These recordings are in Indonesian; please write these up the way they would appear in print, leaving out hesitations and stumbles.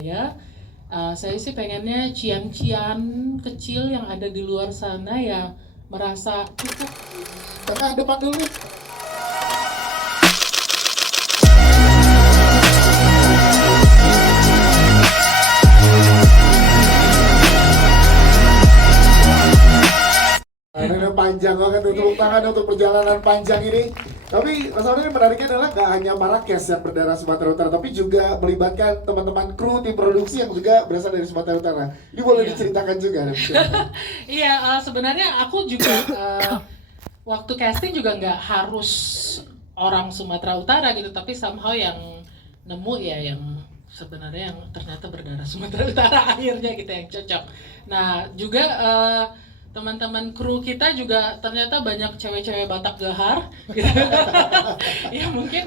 Ya, saya sih pengennya cian-cian kecil yang ada di luar sana ya merasa cukup. Tengah depan dulu. Ini panjang banget untuk tangan untuk perjalanan panjang ini. Tapi Mas Aldo, ini menariknya adalah gak hanya Marrakesh yang berdarah Sumatera Utara, tapi juga melibatkan teman-teman kru tim produksi yang juga berasal dari Sumatera Utara. Ini boleh diceritakan juga. Iya, sebenarnya aku juga waktu casting juga nggak harus orang Sumatera Utara gitu, tapi somehow yang nemu ya yang sebenarnya yang ternyata berdarah Sumatera Utara akhirnya kita yang cocok. Nah juga teman-teman kru kita juga ternyata banyak cewek-cewek Batak gahar gitu. Ya mungkin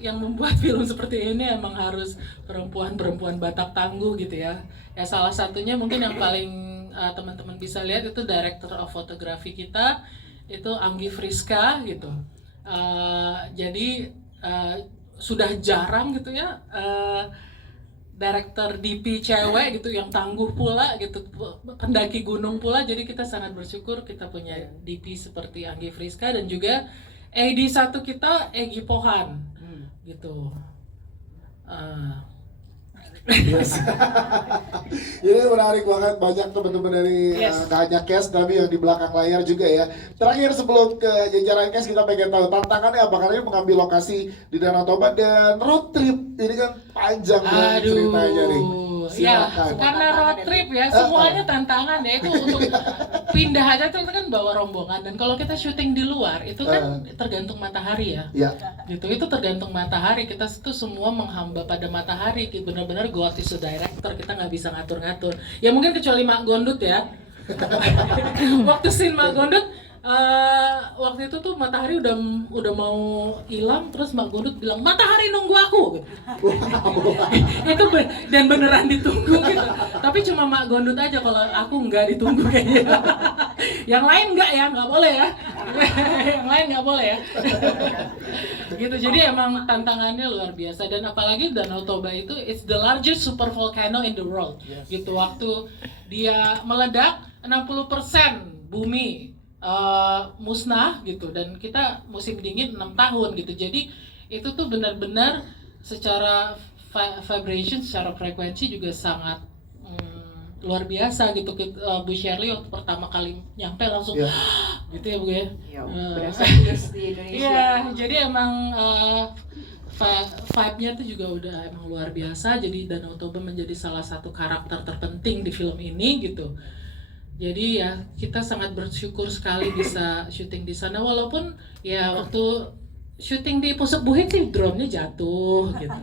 yang membuat film seperti ini emang harus perempuan-perempuan Batak tangguh gitu ya. Ya salah satunya mungkin yang paling teman-teman bisa lihat itu director of photography kita itu Anggi Friska gitu. Jadi sudah jarang gitu ya director DP cewek gitu yang tangguh pula gitu, pendaki gunung pula. Jadi kita sangat bersyukur kita punya DP seperti Anggi Friska dan juga AD satu kita Egy Pohan gitu. Yes. Ini menarik banget, banyak teman-teman dari gak hanya cast tapi yang di belakang layar juga ya. Terakhir sebelum ke jajaran cast, kita pengen tahu tantangannya apa, karena ini mengambil lokasi di Danau Toba dan road trip. Ini kan panjang banget ceritanya nih. Ya, karena road trip ya semuanya tantangan ya. Itu untuk pindah aja tuh kan bawa rombongan, dan kalau kita syuting di luar itu kan tergantung matahari ya. Gitu, itu tergantung matahari. Kita tuh semua menghamba pada matahari, benar-benar God is a director, kita nggak bisa ngatur-ngatur. Ya mungkin kecuali Mak Gondut ya. Waktu scene Mak Gondut, waktu itu tuh matahari udah mau hilang, terus Mak Gondut bilang matahari nunggu aku gitu. Itu dan beneran ditunggu gitu. Tapi cuma Mak Gondut aja, kalau aku nggak ditunggu kayaknya. Yang lain nggak boleh ya. Yang lain nggak boleh ya. Gitu, jadi emang tantangannya luar biasa. Dan apalagi Danau Toba itu it's the largest super volcano in the world. Gitu, waktu dia meledak 60% bumi musnah gitu, dan kita musim dingin 6 tahun gitu. Jadi itu tuh benar-benar secara vibration, secara frekuensi juga sangat luar biasa gitu. Bu Shirley waktu pertama kali nyampe langsung gitu ya Bu ya. Berasa di Indonesia. Iya, jadi emang vibe-nya tuh juga udah emang luar biasa. Jadi Danau Toba menjadi salah satu karakter terpenting di film ini gitu. Jadi ya kita sangat bersyukur sekali bisa syuting di sana, walaupun ya waktu syuting di Pusuk Buhit sih drone-nya jatuh gitu.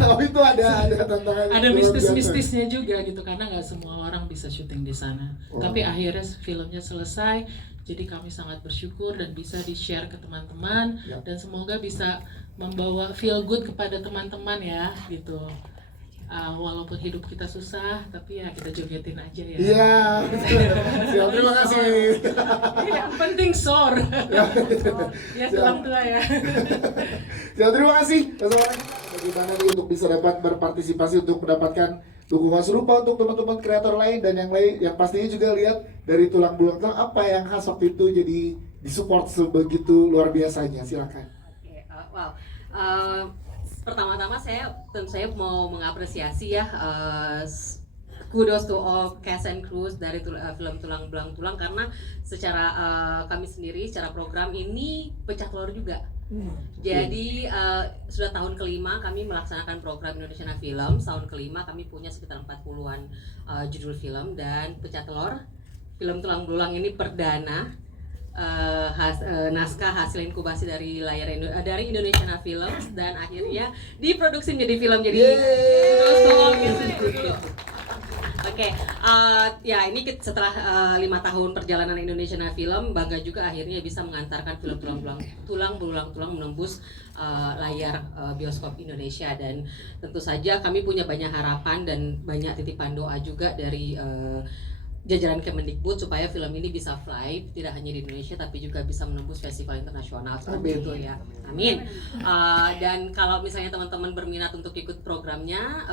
Tapi itu ada tantangan. Ada mistis-mistisnya juga gitu, karena nggak semua orang bisa syuting di sana. Tapi akhirnya filmnya selesai, jadi kami sangat bersyukur dan bisa di-share ke teman-teman, dan semoga bisa membawa feel good kepada teman-teman ya gitu. Walaupun hidup kita susah, tapi ya kita jogetin aja ya. Iya, betul. Terima kasih. Yang penting sor. Ya tulang tua ya. Terima kasih. Bagaimana nih untuk bisa dapat berpartisipasi untuk mendapatkan dukungan serupa untuk teman-teman kreator lain dan yang lain, yang pastinya juga lihat dari tulang belulang apa yang khas waktu itu jadi disupport sebegitu luar biasanya. Silakan. Wow. Pertama-tama tentu saya mau mengapresiasi ya, kudos to all cast and crews dari film Tulang Belang Tulang, karena secara kami sendiri secara program ini pecah telur juga. Jadi sudah tahun kelima kami melaksanakan program Indonesian Film. Tahun kelima kami punya sekitar 40-an judul film, dan pecah telur film Tulang Belulang ini perdana naskah hasil inkubasi dari dari Indonesian Films, dan akhirnya diproduksi menjadi film. Jadi ya ini setelah 5 tahun perjalanan Indonesian Film, bangga juga akhirnya bisa mengantarkan film Tulang Belulang Tulang menembus layar bioskop Indonesia. Dan tentu saja kami punya banyak harapan dan banyak titipan doa juga dari jajaran Kemendikbud supaya film ini bisa fly tidak hanya di Indonesia tapi juga bisa menembus festival internasional seperti itu ya. Amin. Dan kalau misalnya teman-teman berminat untuk ikut programnya,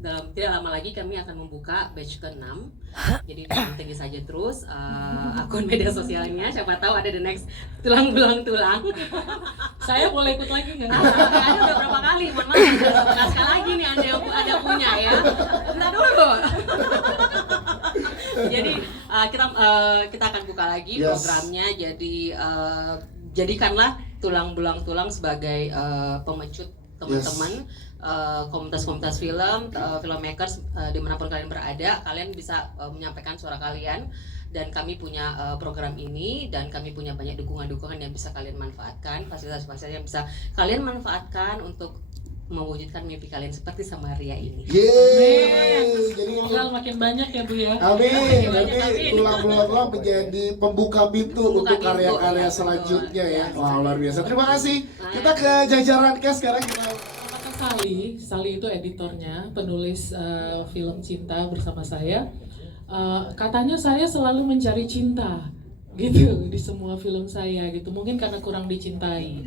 dalam tidak lama lagi kami akan membuka batch ke-6. Jadi pantengin saja terus akun media sosialnya, siapa tahu ada the next tulang belang tulang. Saya boleh ikut lagi nggak? Ada udah berapa kali, mohon maaf, sekali lagi nih ada punya ya. Bentar dulu. Jadi kita akan buka lagi programnya. Jadi jadikanlah tulang belang tulang sebagai pemecut teman-teman komunitas-komunitas film, filmmakers dimanapun kalian berada, kalian bisa menyampaikan suara kalian. Dan kami punya program ini dan kami punya banyak dukungan-dukungan yang bisa kalian manfaatkan, fasilitas-fasilitas yang bisa kalian manfaatkan untuk mewujudkan mimpi kalian seperti Samaria ini. Yeay. Jadi makin banyak ya Bu ya. Amin. Nanti tulang-tulang menjadi pembuka pintu untuk karya-karya selanjutnya ya. Wah, luar biasa. Terima kasih. Kita ke jajaran cast sekarang. Sally itu editornya, penulis film cinta bersama saya. Katanya saya selalu mencari cinta gitu di semua film saya gitu, mungkin karena kurang dicintai.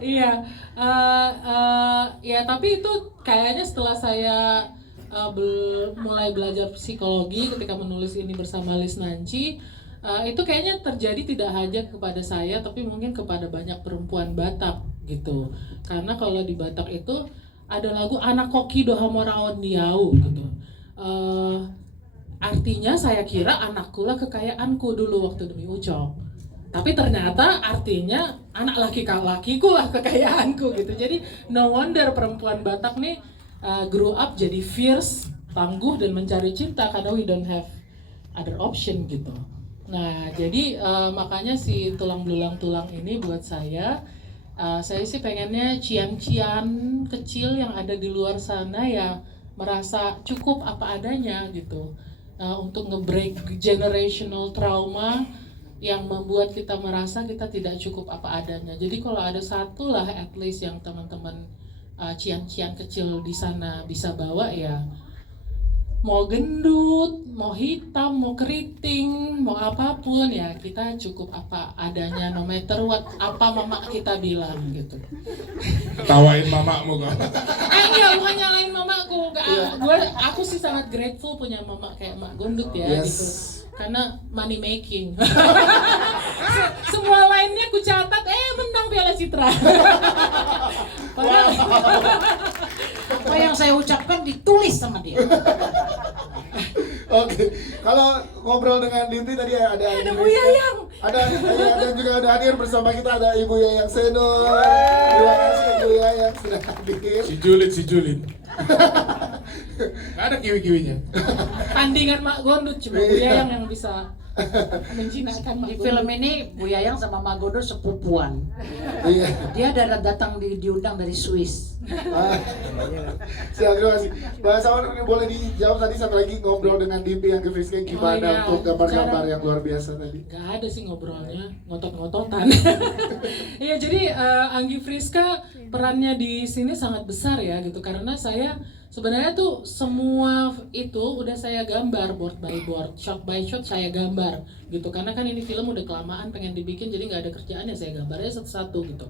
Iya, ya tapi itu kayaknya setelah saya mulai belajar psikologi ketika menulis ini bersama Liz Nanci, itu kayaknya terjadi tidak hanya kepada saya tapi mungkin kepada banyak perempuan Batak gitu. Karena kalau di Batak itu ada lagu Anak Koki Dohamoraon Diau gitu. Artinya saya kira anakku lah kekayaanku dulu waktu demi Ucok. Tapi ternyata artinya anak laki-lakiku lah kekayaanku gitu. Jadi no wonder perempuan Batak nih grow up jadi fierce, tangguh dan mencari cinta karena we don't have other option gitu. Nah jadi makanya si tulang belulang tulang ini buat saya sih pengennya cian-cian kecil yang ada di luar sana ya merasa cukup apa adanya gitu, untuk nge-break generational trauma yang membuat kita merasa kita tidak cukup apa adanya. Jadi kalau ada satu lah at least yang teman-teman cian-cian kecil di sana bisa bawa ya, mau gendut, mau hitam, mau keriting, mau apapun ya kita cukup apa adanya, no matter what apa mama kita bilang gitu. Ketawain mamamu kan? Enggak, bukan nyalain mamaku. Aku sih sangat grateful punya mama kayak Mak Gondut ya gitu. Karena money making. Semua lainnya ku catat, menang Piala Citra. Padahal apa yang saya ucapkan ditulis sama dia. Oke, kalau ngobrol dengan Dinti tadi ada Bu Yayang. Ada juga ada hadir bersama kita, ada Ibu Yayang Senor. Terima kasih Ibu Yayang sudah hadir. Si Julid. Gak ada kiwi-kiwinya. Tandingan Mak Gondut cuma Bu Yayang yang bisa menjinakkan Mak Di Gondut. film ini Bu Yayang sama Mak Gondut sepupuan. Iya. Dia datang diundang dari Swiss. Siap, terima kasih. Mbak Sawan boleh dijawab tadi satu lagi ngobrol dengan Dinti yang ke Friska gimana untuk gambar-gambar yang luar biasa tadi? Gak ada sih ngobrolnya, ngotot-ngototan. Iya, jadi Anggi Friska perannya di sini sangat besar ya gitu, karena saya sebenarnya tuh semua itu udah saya gambar board by board, shot by shot saya gambar gitu, karena kan ini film udah kelamaan pengen dibikin jadi nggak ada kerjaan ya saya gambarnya satu-satu gitu.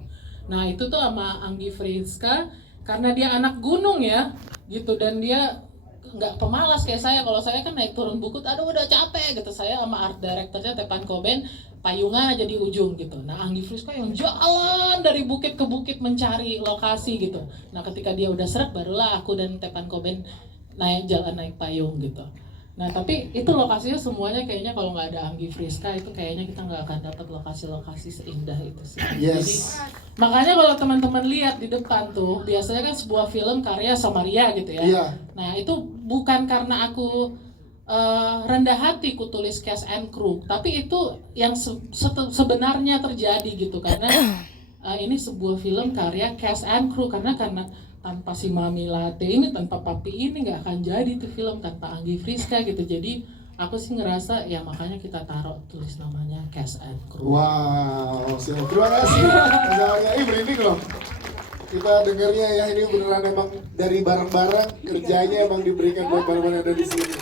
Nah itu tuh sama Anggi Friska karena dia anak gunung ya gitu, dan dia nggak pemalas kayak saya. Kalau saya kan naik turun bukit, aduh udah capek gitu. Saya sama art directornya Tepan Koben payungan aja di ujung gitu. Nah Anggi Friska yang jalan dari bukit ke bukit mencari lokasi gitu. Nah ketika dia udah seret barulah aku dan Tepan Koben naik payung gitu. Nah tapi itu lokasinya semuanya kayaknya kalau nggak ada Anggi Friska itu kayaknya kita nggak akan dapat lokasi-lokasi seindah itu sih. Yes. Jadi makanya kalau teman-teman lihat di depan tuh biasanya kan sebuah film karya Samaria gitu ya. Iya. Nah itu bukan karena aku rendah hati ku tulis cast and crew, tapi itu yang sebenarnya terjadi gitu, karena ini sebuah film karya cast and crew, karena tanpa si Mami Latte ini, tanpa Papi ini nggak akan jadi tuh film tanpa Anggi Friska gitu. Jadi aku sih ngerasa ya makanya kita taruh tulis namanya cast and crew. Wow, siap. Terima kasih. Misalnya, merinding loh. Kita dengarnya ya, ini beneran emang dari barang-barang kerjanya emang diberikan buat barang-barang yang ada di sini.